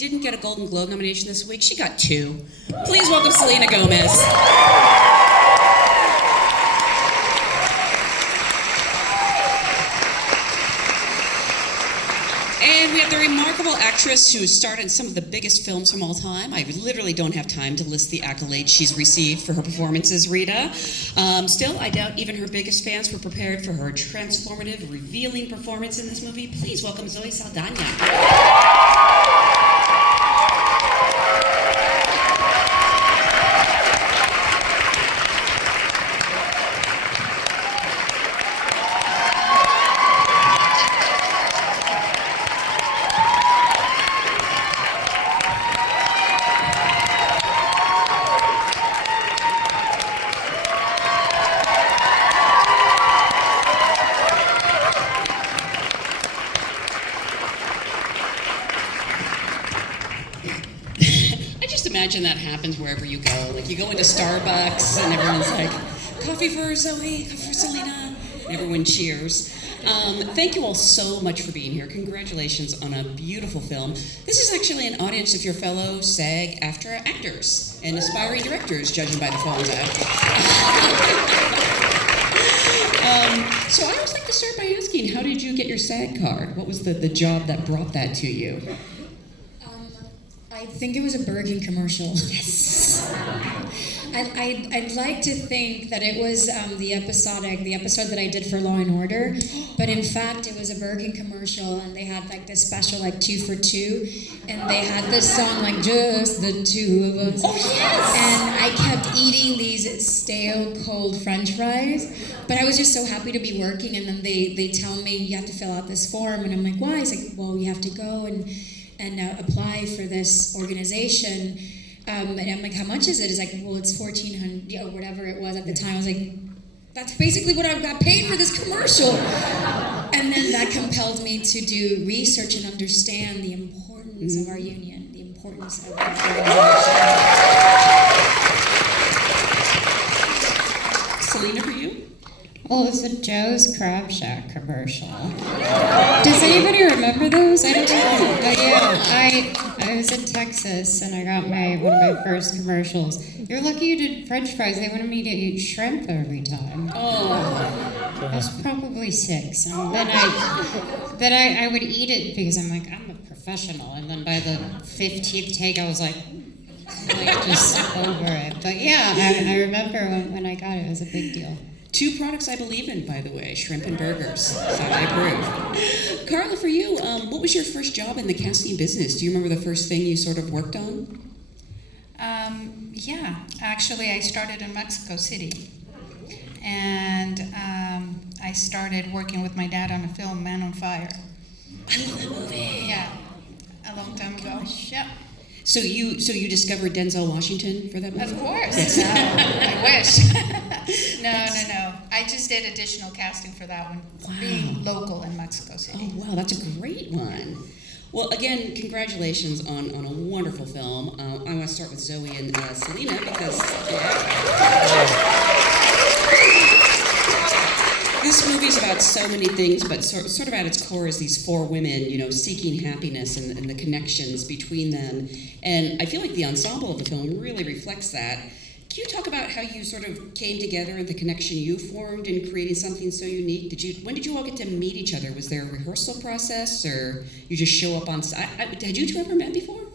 didn't get a Golden Globe nomination this week. She got 2. Please welcome Selena Gomez. And we have the remarkable actress who starred in some of the biggest films from all time. I literally don't have time to list the accolades she's received for her performances, Rita. Still, I doubt even her biggest fans were prepared for her transformative, revealing performance in this movie. Please welcome Zoe Saldana. Imagine that happens wherever you go. Like you go into Starbucks and everyone's like, coffee for Zoe, coffee for Selena, and everyone cheers. Thank you all so much for being here. Congratulations on a beautiful film. This is actually an audience of your fellow SAG-AFTRA actors and aspiring directors, judging by the phones out. So I always like to start by asking, how did you get your SAG card? What was the job that brought that to you? I think it was a Burger King commercial. Yes. I'd like to think that it was the episode that I did for Law and Order, but in fact it was a Burger King commercial, and they had like this special like 2 for 2, and they had this song like just the two of us. Oh yes! And I kept eating these stale cold French fries, but I was just so happy to be working, and then they tell me you have to fill out this form, and I'm like, why? It's like, well, you have to go and apply for this organization. And I'm like, how much is it? It's like, well, it's $1,400, or whatever it was at the time. I was like, that's basically what I got paid for this commercial. And then that compelled me to do research and understand the importance of our union, the importance of our organization. Selena, for you? Well, it was a Joe's Crab Shack commercial. Does anybody remember those? I don't know. I was in Texas and I got one of my first commercials. You're lucky you did French fries. They wanted me to eat shrimp every time. Oh. I was probably 6, and then I would eat it because I'm like, I'm a professional. And then by the 15th take, I was like just over it. But yeah, I remember when I got it, it was a big deal. 2 products I believe in, by the way, shrimp and burgers, so I approve. Carla, for you, what was your first job in the casting business? Do you remember the first thing you sort of worked on? Yeah, actually I started in Mexico City. And I started working with my dad on a film, Man on Fire. I love that movie. Yeah, a long time ago. Yep. So you discovered Denzel Washington for that movie? Of course. No, I wish. No. I just did additional casting for that one, being local in Mexico City. Oh, wow, that's a great one. Well, again, congratulations on a wonderful film. I want to start with Zoe and Selena because this movie's about so many things, but sort of at its core is these 4 women, seeking happiness and the connections between them. And I feel like the ensemble of the film really reflects that. Can you talk about how you sort of came together and the connection you formed in creating something so unique? When did you all get to meet each other? Was there a rehearsal process, or you just show up on set? Had you 2 ever met before?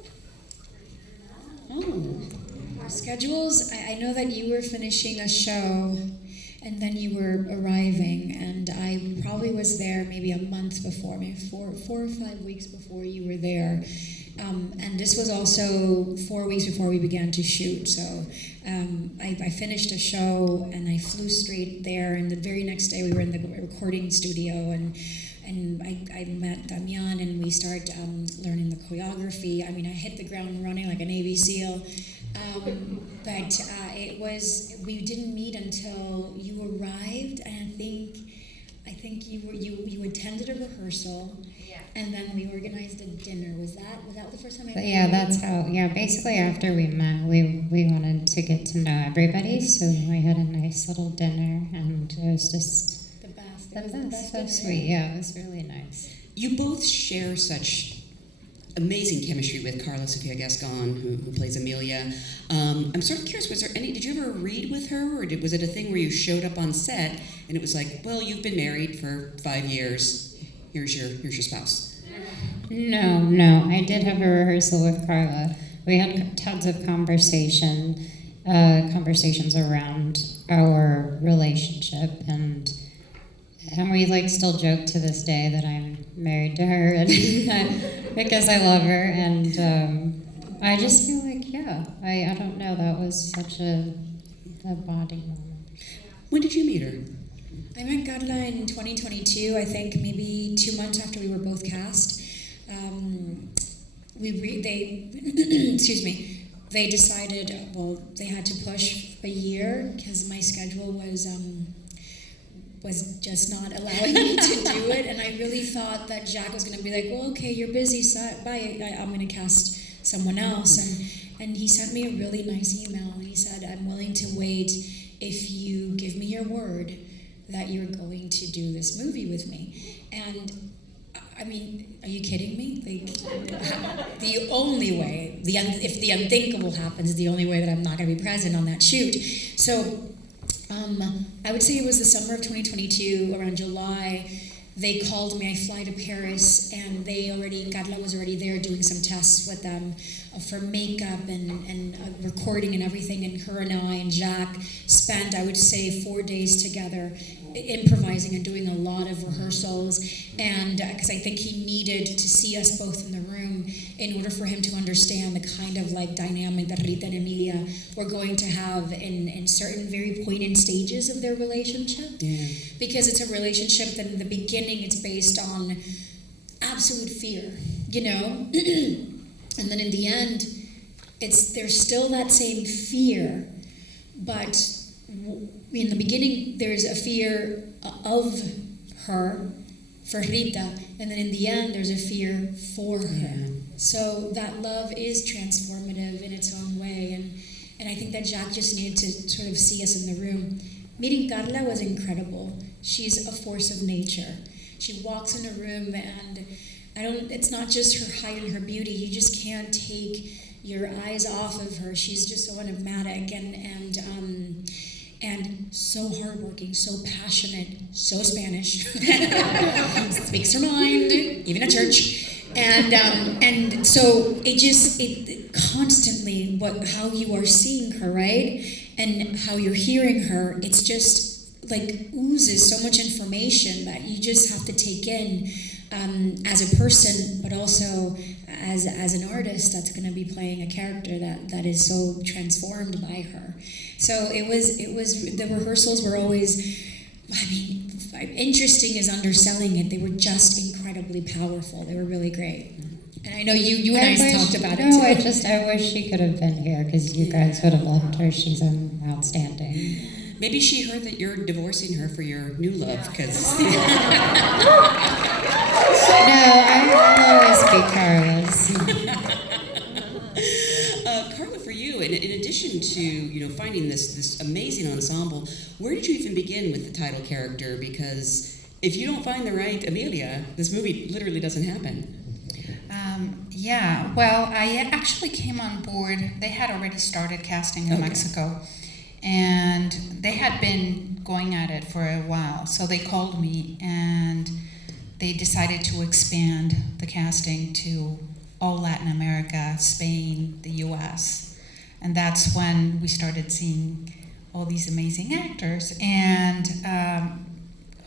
Oh. Our schedules, I know that you were finishing a show, and then you were arriving, and I probably was there maybe a month before, maybe 4 or 5 weeks before you were there. And this was also 4 weeks before we began to shoot. So I finished a show and I flew straight there. And the very next day we were in the recording studio, and I met Damian, and we started learning the choreography. I mean, I hit the ground running like a Navy SEAL. But we didn't meet until you arrived, and I think you attended a rehearsal. And then we organized a dinner. Was that the first time I met you? Yeah, that's how. Yeah, basically after we met, we wanted to get to know everybody, so we had a nice little dinner, and it was just the best. So sweet. Yeah, it was really nice. You both share such amazing chemistry with Carla Sofia Gascon, who plays Emilia. I'm sort of curious, did you ever read with her, or was it a thing where you showed up on set and it was like, well, you've been married for 5 years, here's your spouse? No, I did have a rehearsal with Carla. We had tons of conversations around our relationship, and we like still joke to this day that I'm married to her, and because I love her, and I just feel like, I don't know, that was such a bonding moment. When did you meet her? I met Carla in 2022, I think maybe 2 months after we were both cast. They decided, they had to push a year because my schedule was just not allowing me to do it, and I really thought that Jack was going to be like, well, okay, you're busy, so bye, I'm going to cast someone else, and he sent me a really nice email, and he said, I'm willing to wait if you give me your word that you're going to do this movie with me. And I mean, are you kidding me? Like, the only way, if the unthinkable happens, the only way that I'm not going to be present on that shoot. So I would say it was the summer of 2022, around July. They called me. I fly to Paris, and Carla was already there doing some tests with them for makeup and recording and everything. And her and I and Jacques spent, I would say, 4 days together, improvising and doing a lot of rehearsals, and because I think he needed to see us both in the room in order for him to understand the kind of like dynamic that Rita and Emilia were going to have in certain very poignant stages of their relationship. Yeah. Because it's a relationship that in the beginning it's based on absolute fear, and then in the end there's still that same fear, but in the beginning, there's a fear of her, for Rita, and then in the end, there's a fear for her. Yeah. So that love is transformative in its own way, and I think that Jacques just needed to sort of see us in the room. Meeting Carla was incredible. She's a force of nature. She walks in a room, and it's not just her height and her beauty. You just can't take your eyes off of her. She's just so enigmatic and so hardworking, so passionate, so Spanish, speaks her mind, even at church, and so it constantly how you are seeing her, right, and how you're hearing her, it's just like oozes so much information that you just have to take in as a person, but also as an artist that's going to be playing a character that is so transformed by her. So it was the rehearsals were always, interesting is underselling it. They were just incredibly powerful. They were really great. And I know you and I talked about it too. I wish she could have been here because you guys would have loved her. She's outstanding. Maybe she heard that you're divorcing her for your new love, because... No, I'll always be Carla's. Carla, for you, in addition to finding this amazing ensemble, where did you even begin with the title character? Because if you don't find the right Emilia, this movie literally doesn't happen. Well, I actually came on board. They had already started casting in Mexico, and they had been going at it for a while. So they called me, and they decided to expand the casting to all Latin America, Spain, the US. And that's when we started seeing all these amazing actors. And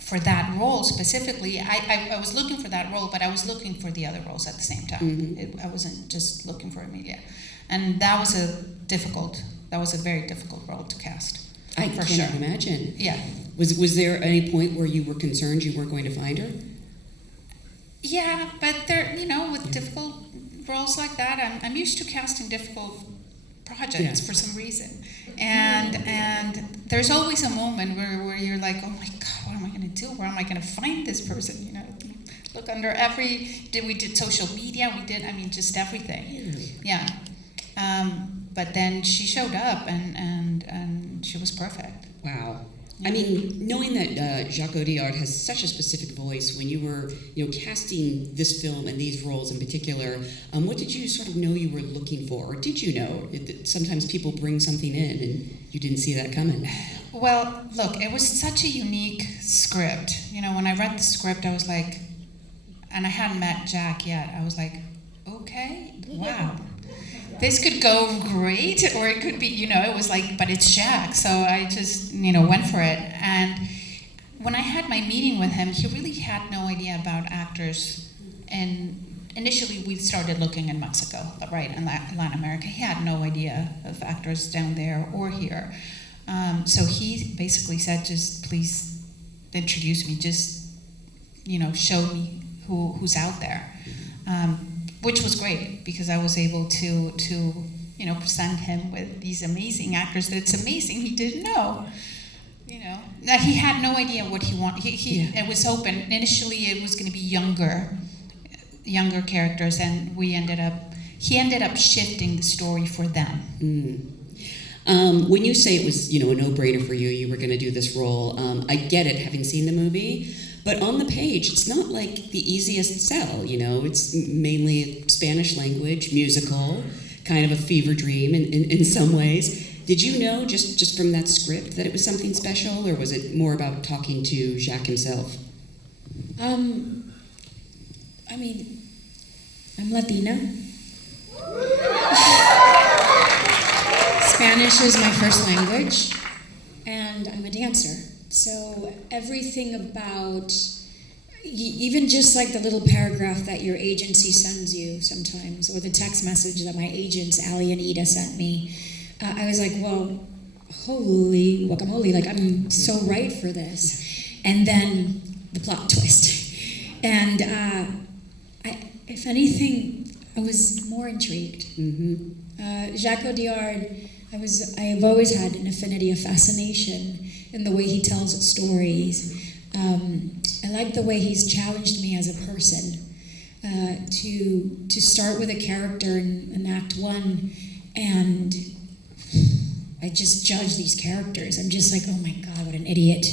for that role specifically, I was looking for that role, but I was looking for the other roles at the same time. Mm-hmm. I wasn't just looking for Emilia. And that was a very difficult role to cast. I for cannot sure. imagine. Yeah. Was there any point where you were concerned you weren't going to find her? Yeah, but with difficult roles like that, I'm used to casting difficult projects for some reason, and there's always a moment where you're like, oh my God, what am I going to do? Where am I going to find this person? Look under we did social media, just everything. Yeah. But then she showed up, and she was perfect. Wow. I mean, knowing that Jacques Audiard has such a specific voice, when you were, casting this film and these roles in particular, what did you sort of know you were looking for, or did you know? Sometimes people bring something in and you didn't see that coming. Well, look, it was such a unique script. When I read the script, I was like, and I hadn't met Jack yet. I was like, okay, wow. This could go great, or it could be, it was like, but it's Jack. So I just, went for it. And when I had my meeting with him, he really had no idea about actors. And initially we started looking in Mexico, right, in Latin America. He had no idea of actors down there or here. So he basically said, just please introduce me, just, show me who's out there. Which was great, because I was able to present him with these amazing actors that it's amazing he didn't know. That he had no idea what he wanted. It was open. Initially, it was going to be younger characters, and he ended up shifting the story for them. When you say it was, a no-brainer for you, you were going to do this role, I get it, having seen the movie. But on the page, it's not like the easiest sell, It's mainly a Spanish language, musical, kind of a fever dream in some ways. Did you know, just from that script, that it was something special, or was it more about talking to Jacques himself? I mean, I'm Latina. Spanish is my first language, and I'm a dancer. So everything about, even just like the little paragraph that your agency sends you sometimes, or the text message that my agents, Ali and Ida, sent me, I was like, well, holy guacamole, like I'm so right for this. And then the plot twist. And if anything, I was more intrigued. Jacques Audiard, I've always had an affinity, a fascination in the way he tells stories. I like the way he's challenged me as a person to start with a character in Act 1, and I just judge these characters. I'm just like, oh my God, what an idiot.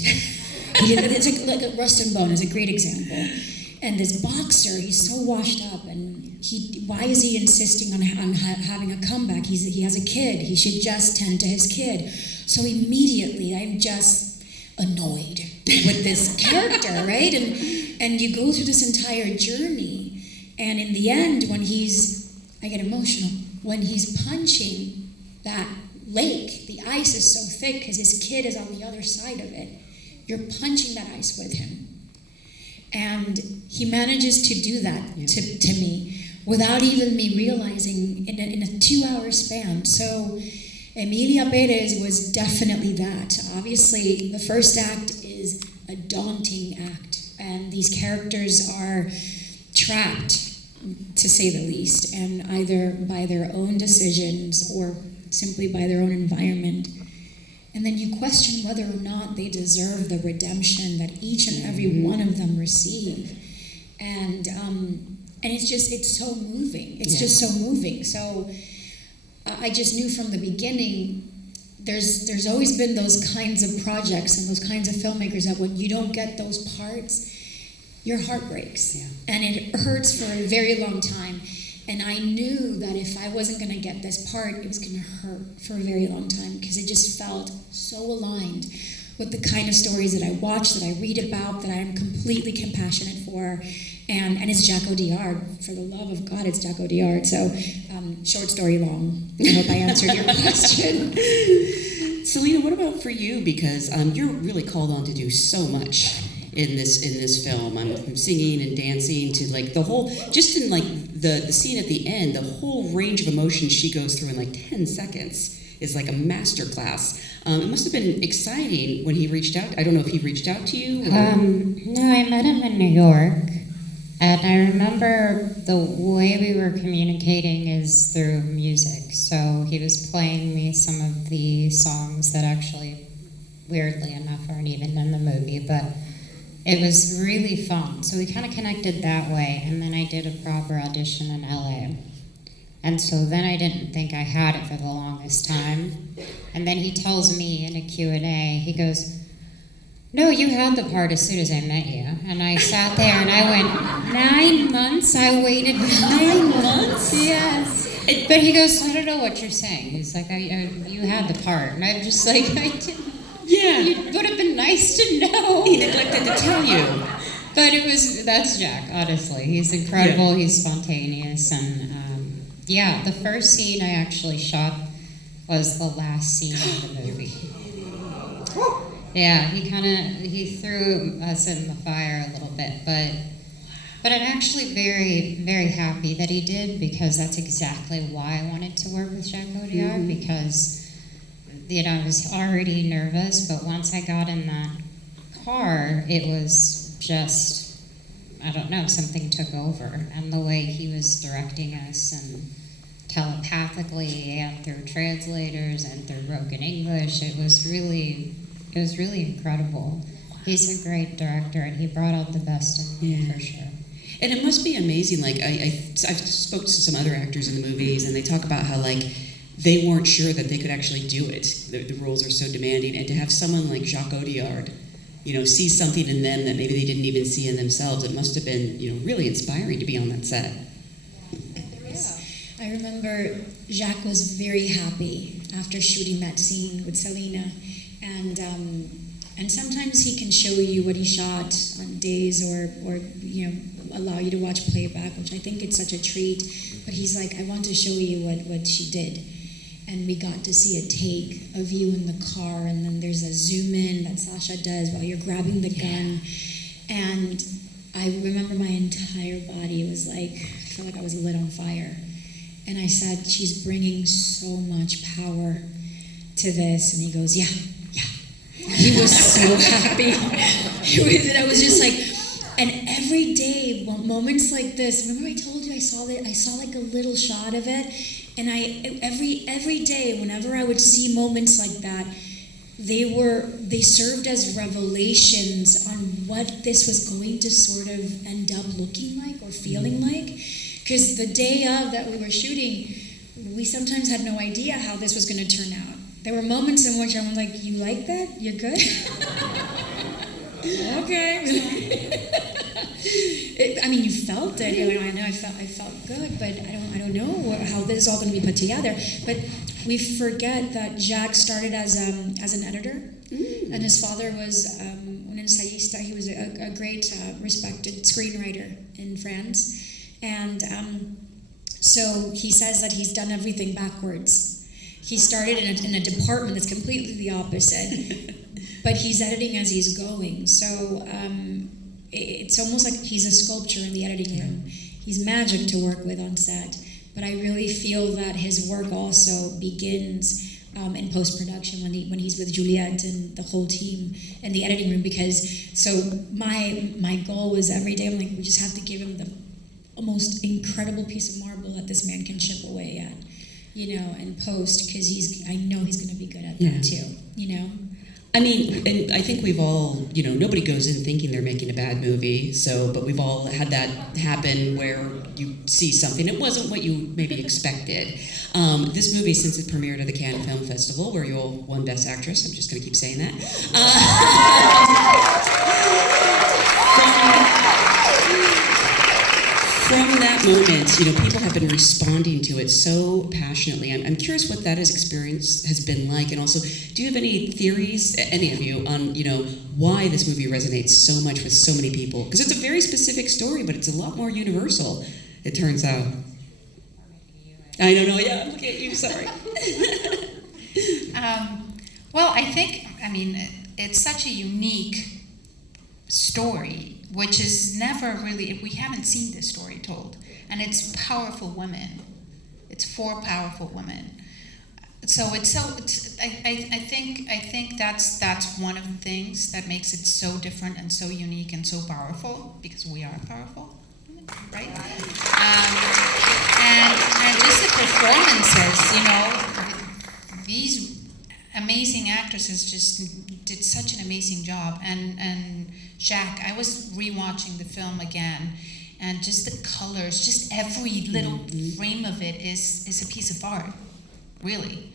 It's like Rust and Bone is a great example. And this boxer, he's so washed up, and why is he insisting on having a comeback? He has a kid. He should just tend to his kid. So immediately, I'm just annoyed with this character, right? And you go through this entire journey, and in the end, I get emotional, when he's punching that lake, the ice is so thick because his kid is on the other side of it. You're punching that ice with him. And he manages to do that to me without even me realizing in a 2-hour span. So Emilia Perez was definitely that. Obviously, the first act is a daunting act, and these characters are trapped, to say the least, and either by their own decisions or simply by their own environment. And then you question whether or not they deserve the redemption that each and every one of them receive. And it's so moving. It's just so moving. So I just knew from the beginning, there's always been those kinds of projects and those kinds of filmmakers that when you don't get those parts, your heart breaks. Yeah. And it hurts for a very long time. And I knew that if I wasn't going to get this part, it was going to hurt for a very long time, because it just felt so aligned with the kind of stories that I watch, that I read about, that I'm completely compassionate for. And it's Jacques Audiard. For the love of God, it's Jacques Audiard. So, short story long. I hope I answered your question. Selena, what about for you? Because you're really called on to do so much in this film. I'm singing and dancing to like the whole, just in like the scene at the end, the whole range of emotions she goes through in like 10 seconds is like a master class. It must have been exciting when he reached out. I don't know if he reached out to you. No, I met him in New York, and I remember the way we were communicating is through music. So he was playing me some of the songs that actually, weirdly enough, aren't even in the movie, but it was really fun. So we kind of connected that way, and then I did a proper audition in LA. And so then I didn't think I had it for the longest time. And then he tells me in a Q&A, he goes, No, you had the part as soon as I met you. And I sat there and I went, 9 months? I waited 9 months? Yes. But he goes, I don't know what you're saying. He's like, you had the part. And I'm just like, I didn't. Yeah. It would have been nice to know. He neglected to tell you. But that's Jack, honestly. He's incredible, he's spontaneous, and the first scene I actually shot was the last scene of the movie. Yeah, he threw us in the fire a little bit, but I'm actually very, very happy that he did, because that's exactly why I wanted to work with Jacques Audiard, because, I was already nervous, but once I got in that car, it was just, I don't know, something took over. And the way he was directing us, and telepathically and through translators and through broken English, it was really incredible. He's a great director, and he brought out the best in me, for sure. And it must be amazing, like, I've spoke to some other actors in the movies, and they talk about how, like, they weren't sure that they could actually do it. The roles are so demanding, and to have someone like Jacques Audiard, see something in them that maybe they didn't even see in themselves. It must have been, really inspiring to be on that set. I remember Jacques was very happy after shooting that scene with Selena, and sometimes he can show you what he shot on days, or allow you to watch playback, which I think it's such a treat. But he's like, I want to show you what she did. And we got to see a take of you in the car, and then there's a zoom in that Sasha does while you're grabbing the gun. And I remember my entire body was like, I felt like I was lit on fire. And I said, she's bringing so much power to this. And he goes, yeah. He was so happy. And I was just like, and every day, moments like this, remember I told you I saw like a little shot of it? And every day, whenever I would see moments like that, they served as revelations on what this was going to sort of end up looking like or feeling like. Because the day of that we were shooting, we sometimes had no idea how this was going to turn out. There were moments in which I'm like, you like that? You're good? Okay. You felt it. You're like, I know, I felt good, but I don't know how this is all going to be put together. But we forget that Jacques started as an editor, and his father was un ensayista. He was a great, respected screenwriter in France, and so he says that he's done everything backwards. He started in a department that's completely the opposite, but he's editing as he's going. So it's almost like he's a sculpture in the editing room. He's magic to work with on set. But I really feel that his work also begins in post-production when he's with Juliette and the whole team in the editing room. Because so my goal was every day, I'm like, we just have to give him the most incredible piece of marble that this man can chip away at, in post, because I know he's going to be good at that too, And I think we've all, nobody goes in thinking they're making a bad movie, but we've all had that happen where you see something, it wasn't what you maybe expected. This movie, since it premiered at the Cannes Film Festival, where you all won Best Actress, I'm just going to keep saying that. From that moment, people have been responding to it so passionately. I'm curious what that experience has been like, and also, do you have any theories, any of you, on why this movie resonates so much with so many people? Because it's a very specific story, but it's a lot more universal, it turns out. I don't know. Yeah, I'm looking at you. Sorry. Well, I think, it's such a unique story, which is never really, we haven't seen this story told. And it's powerful women. It's 4 powerful women. So I think that's one of the things that makes it so different and so unique and so powerful, because we are powerful, right? And just the performances, these amazing actresses just did such an amazing job. And Jacques, I was rewatching the film again, and just the colors, just every little frame of it is a piece of art, really.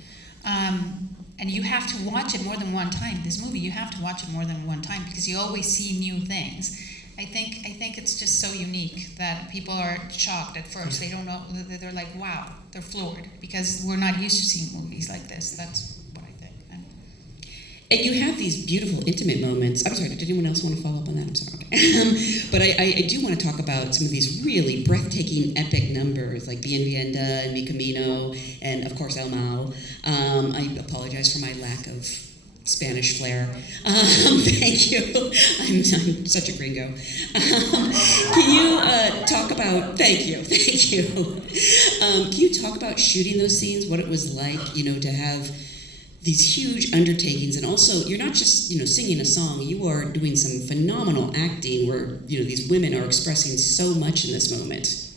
and you have to watch it more than one time. This movie, you have to watch it more than one time because you always see new things. I think it's just so unique that people are shocked at first. They don't know. They're like, wow, they're floored because we're not used to seeing movies like this. That's what I think. And you have these beautiful, intimate moments. I'm sorry, did anyone else want to follow up on that? I'm sorry. But I do want to talk about some of these really breathtaking, epic numbers, like Bien Vienda and Mi Camino, and of course El Mal. I apologize for my lack of Spanish flair. Thank you. I'm such a gringo. Can you talk about, thank you. Can you talk about shooting those scenes, what it was like, to have these huge undertakings, and also you're not just singing a song, you are doing some phenomenal acting where these women are expressing so much in this moment.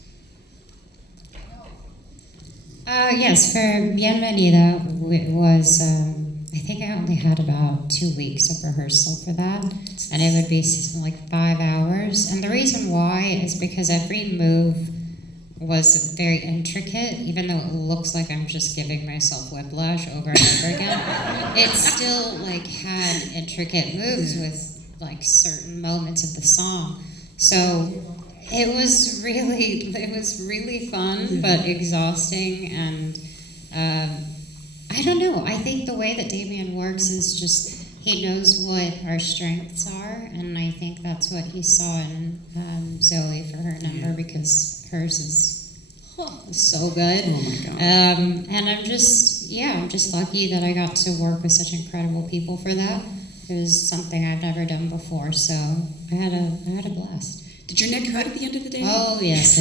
Yes, for Bienvenida, it was, I think I only had about 2 weeks of rehearsal for that, and it would be like 5 hours. And the reason why is because every move was very intricate, even though it looks like I'm just giving myself whiplash over and over again. It still had intricate moves with certain moments of the song. So it was really fun, but exhausting, and I don't know. I think the way that Damien works is just he knows what our strengths are, and I think that's what he saw in Zoe for her number, because hers is so good. Oh my God. And I'm just lucky that I got to work with such incredible people for that. It was something I've never done before, so I had a blast. Did your neck hurt at the end of the day? Oh yes.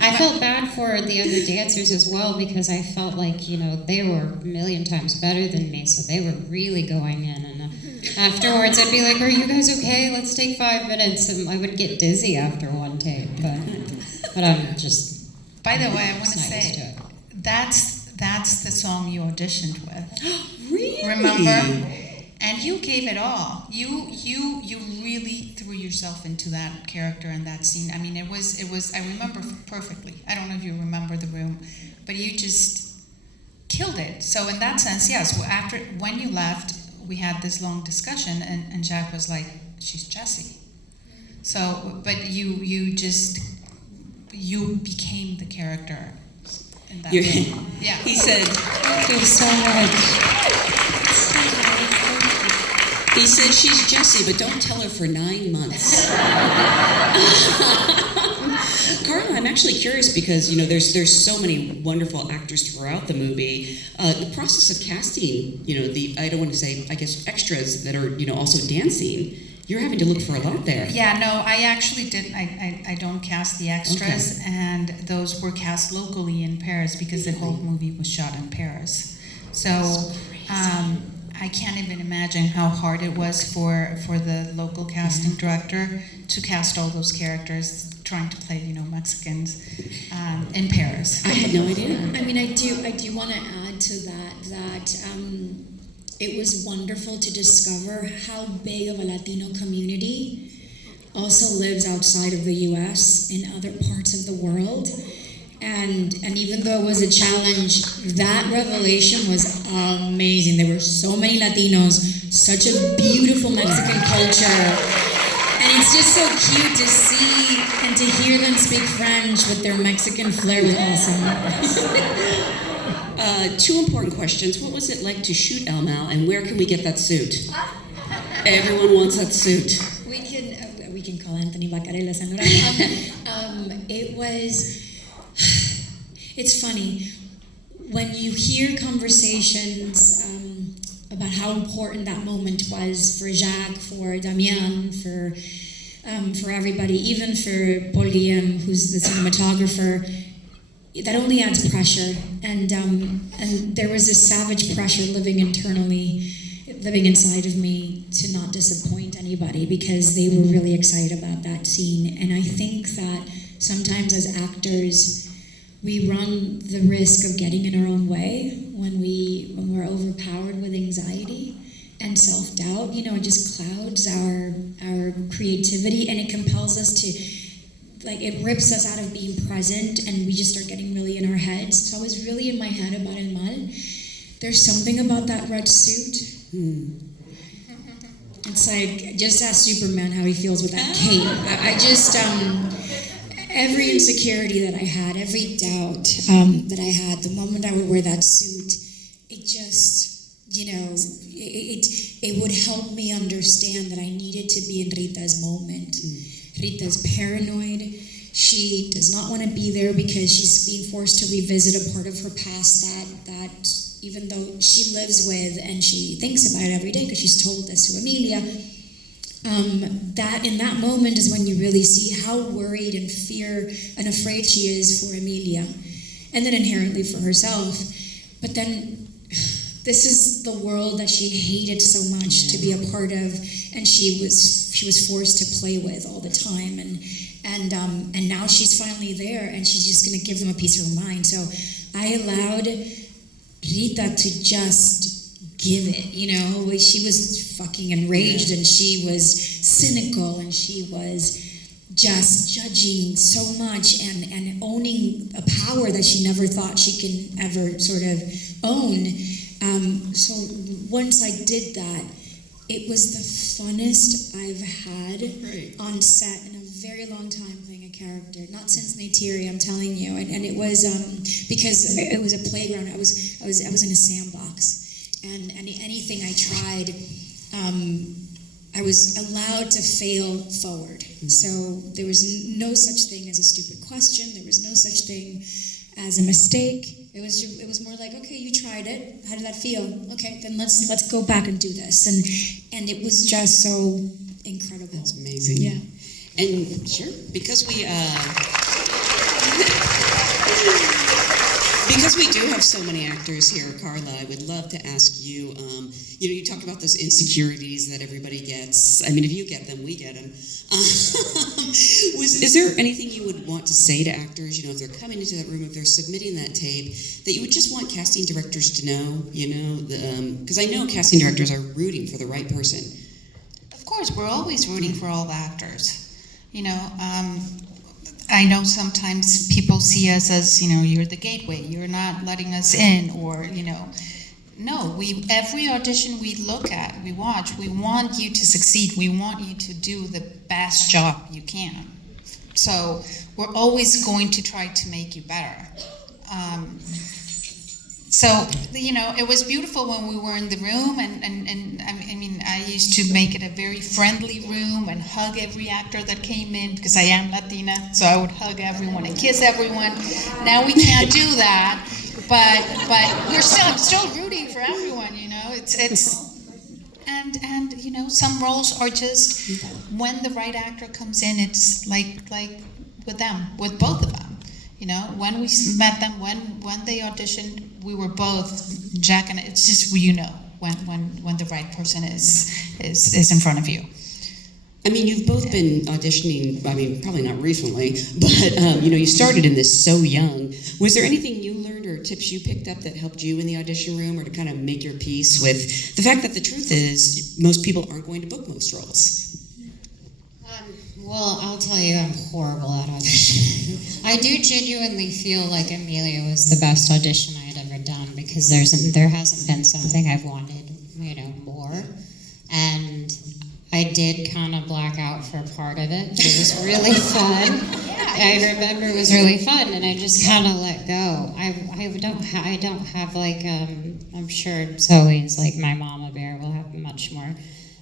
I felt bad for the other dancers as well, because I felt like they were a million times better than me, so they were really going in, and afterwards I'd be like, "Are you guys okay? Let's take 5 minutes," and I would get dizzy after one take, but I'm just. By the way, I want to not used say to it. that's the song you auditioned with. Really? Remember? And you gave it all. You really threw yourself into that character and that scene. I mean, it was. I remember perfectly. I don't know if you remember the room, but you just killed it. So in that sense, yes. When you left, we had this long discussion, and Jack was like, "She's Jessie." So, but you became the character in that room. Yeah. He said. Thank you so much. He said, "She's Jessie, but don't tell her for 9 months." Carla, I'm actually curious because there's so many wonderful actors throughout the movie. The process of casting, I don't want to say, I guess, extras that are also dancing. You're having to look for a lot there. Yeah, no, I actually didn't. I don't cast the extras, and those were cast locally in Paris because the whole movie was shot in Paris. So. I can't even imagine how hard it was for the local casting director to cast all those characters, trying to play Mexicans in Paris. I had no idea. I mean, I do want to add to that it was wonderful to discover how big of a Latino community also lives outside of the U.S. in other parts of the world. And even though it was a challenge, that revelation was amazing. There were so many Latinos, such a beautiful Mexican culture. And it's just so cute to see and to hear them speak French with their Mexican flair was awesome. 2 important questions. What was it like to shoot El Mal, and where can we get that suit? Everyone wants that suit. We can call Anthony Bacarella, Senora. It was... It's funny, when you hear conversations about how important that moment was for Jacques, for Damien, for everybody, even for Paul Guillem, who's the cinematographer, that only adds pressure. And there was this savage pressure living inside of me to not disappoint anybody, because they were really excited about that scene. And I think that sometimes as actors, we run the risk of getting in our own way when we're overpowered with anxiety and self-doubt. It just clouds our creativity, and it compels us to, it rips us out of being present, and we just start getting really in our heads. So I was really in my head about El Mal. there's something about that red suit. It's like, just ask Superman how he feels with that cape. I just, every insecurity that I had, every doubt that I had, the moment I would wear that suit, it just, it would help me understand that I needed to be in Rita's moment. Rita's paranoid. She does not want to be there because she's being forced to revisit a part of her past that even though she lives with and she thinks about it every day because she's told this to Emilia, that in that moment is when you really see how worried and fear and afraid she is for Emilia, and then inherently for herself. But then this is the world that she hated so much to be a part of, and she was forced to play with all the time, and now she's finally there, and she's just going to give them a piece of her mind. So I allowed Rita to just give it, like she was fucking enraged, and she was cynical, and she was just judging so much and owning a power that she never thought she can ever sort of own. So once I did that, it was the funnest I've had on set in a very long time playing a character. Not since Neytiri, I'm telling you. And it was because it was a playground. I was in a sandbox, and anything I tried, I was allowed to fail forward. So there was no such thing as a stupid question. There was no such thing as a mistake. It was more like, okay, you tried it. How did that feel? Okay, then let's go back and do this. And it was just so incredible. That's amazing. Yeah. And sure, because we do have so many actors here, Carla, I would love to ask you. You talked about those insecurities that everybody gets. I mean, if you get them, we get them. Is there anything you would want to say to actors? If they're coming into that room, if they're submitting that tape, that you would just want casting directors to know? Because I know casting directors are rooting for the right person. Of course, we're always rooting for all the actors. I know sometimes people see us as, you're the gateway, you're not letting us in, or, no, every audition we look at, we watch, we want you to succeed, we want you to do the best job you can. So we're always going to try to make you better. It was beautiful when we were in the room, and I used to make it a very friendly room and hug every actor that came in, because I am Latina, so I would hug everyone and kiss everyone. Now we can't do that, but I'm still rooting for everyone, and some roles are just, when the right actor comes in, it's like with them, with both of them. When we met them, when they auditioned, we were both Jack, and it's just when the right person is in front of you. I mean, you've both been auditioning. I mean, probably not recently, but you started in this so young. Was there anything you learned or tips you picked up that helped you in the audition room, or to kind of make your peace with the fact that the truth is most people aren't going to book most roles? Well, I'll tell you, I'm horrible at auditioning. I do genuinely feel like Emilia was the best audition I had ever done, because there hasn't been something I've wanted, more. And I did kind of black out for part of it, but it was really fun. I remember it was really fun, and I just kind of let go. I don't have like, I'm sure Zoe's like my mama bear will have much more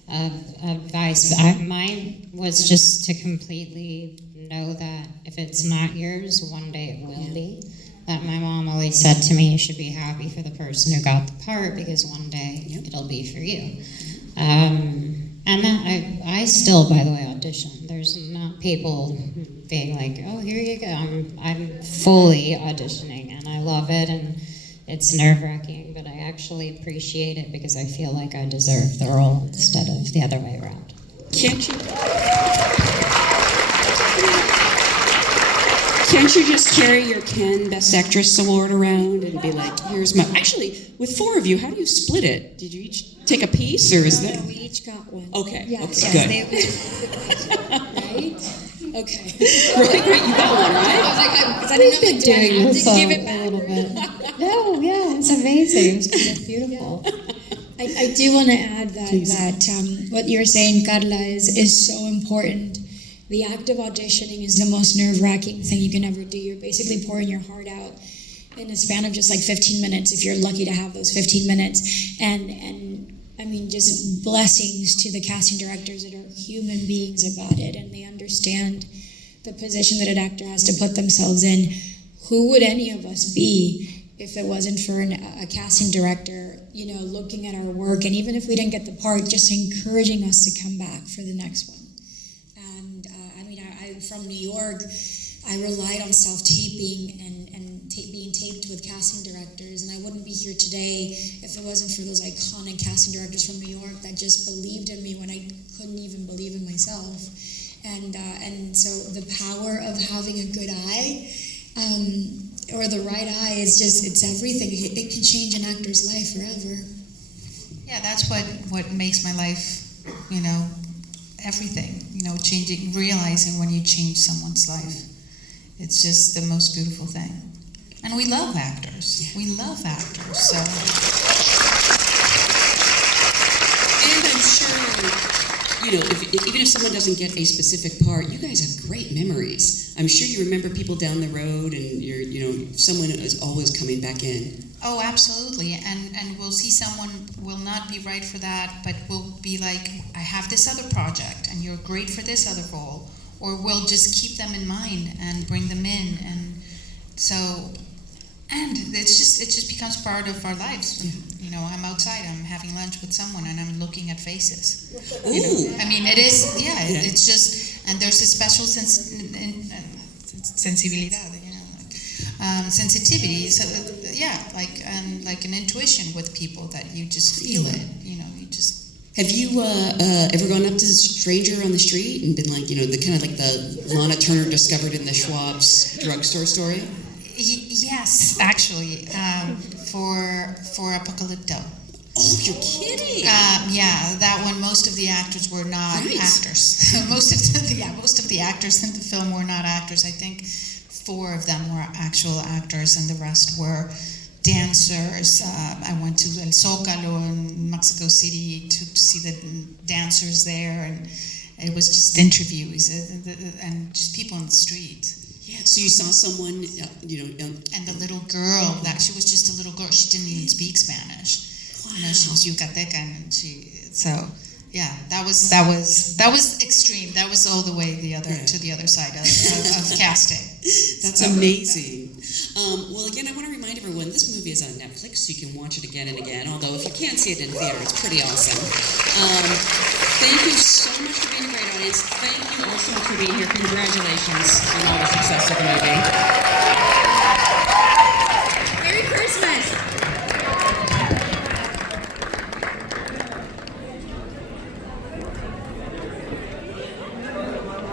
advice, but mine was just to completely know that if it's not yours, one day it will be. That my mom always said to me, you should be happy for the person who got the part, because one day it'll be for you. And that I still, by the way, audition. There's not people being like, oh, here you go. I'm fully auditioning, and I love it, and it's nerve-wracking, but I actually appreciate it because I feel like I deserve the role instead of the other way around. Can't you just carry your Ken Best Actress Award around and be like, here's my... Actually, with 4 of you, how do you split it? Did you each take a piece, or is that... No, we each got one. Okay, yes, okay, good. Right? Okay. Right, you got one, right? I was like, because I didn't know We've been doing this give it a back. little bit. No, yeah, it's amazing. amazing. It's beautiful. I do want to add that what you're saying, Carla, is so important. The act of auditioning is the most nerve-wracking thing you can ever do. You're basically pouring your heart out in a span of just like 15 minutes, if you're lucky to have those 15 minutes. And I mean, just blessings to the casting directors that are human beings about it, and they understand the position that an actor has to put themselves in. Who would any of us be if it wasn't for a casting director, you know, looking at our work, and even if we didn't get the part, just encouraging us to come back for the next one. And I mean, I from New York, I relied on self-taping and being taped with casting directors, and I wouldn't be here today if it wasn't for those iconic casting directors from New York that just believed in me when I couldn't even believe in myself. And so the power of having a good eye, or the right eye, is just, it's everything. It can change an actor's life forever. Yeah, that's what makes my life, you know, everything. You know, changing, realizing when you change someone's life. It's just the most beautiful thing. And we love actors. We love actors. So. And I'm sure, you know, even if someone doesn't get a specific part, you guys have great memories. I'm sure you remember people down the road, and someone is always coming back in. Oh, absolutely. And we'll see someone will not be right for that, but will be like, I have this other project, and you're great for this other role. Or we'll just keep them in mind and bring them in, and so, and it just becomes part of our lives. You know, I'm outside, I'm having lunch with someone, and I'm looking at faces. You know, I mean, it is, yeah. It's just, and there's a special sensibilidad, you know, like sensitivity. So like an intuition with people that you just feel it. You know, you just. Have you ever gone up to a stranger on the street and been like, you know, the kind of like the Lana Turner discovered in the Schwab's drugstore story? Yes, actually, for Apocalypto. Oh, you're kidding! Yeah, that one. Most of the actors were not actors. most of the actors in the film were not actors. I think 4 of them were actual actors, and the rest were dancers. I went to El Zócalo in Mexico City to see the dancers there, and it was just interviews and just people on the street. Yeah. So you saw someone, and the little girl, that she was just a little girl. She didn't even speak Spanish. Wow. You know, she was Yucatecan, and yeah, that was extreme. That was all the way to the other side of casting. That's amazing. Well, again, I want to remind everyone, this movie is on Netflix, so you can watch it again and again, although if you can't see it in theater, it's pretty awesome. Thank you so much for being a great audience. Thank you all so much for being here. Congratulations on all the success of the movie.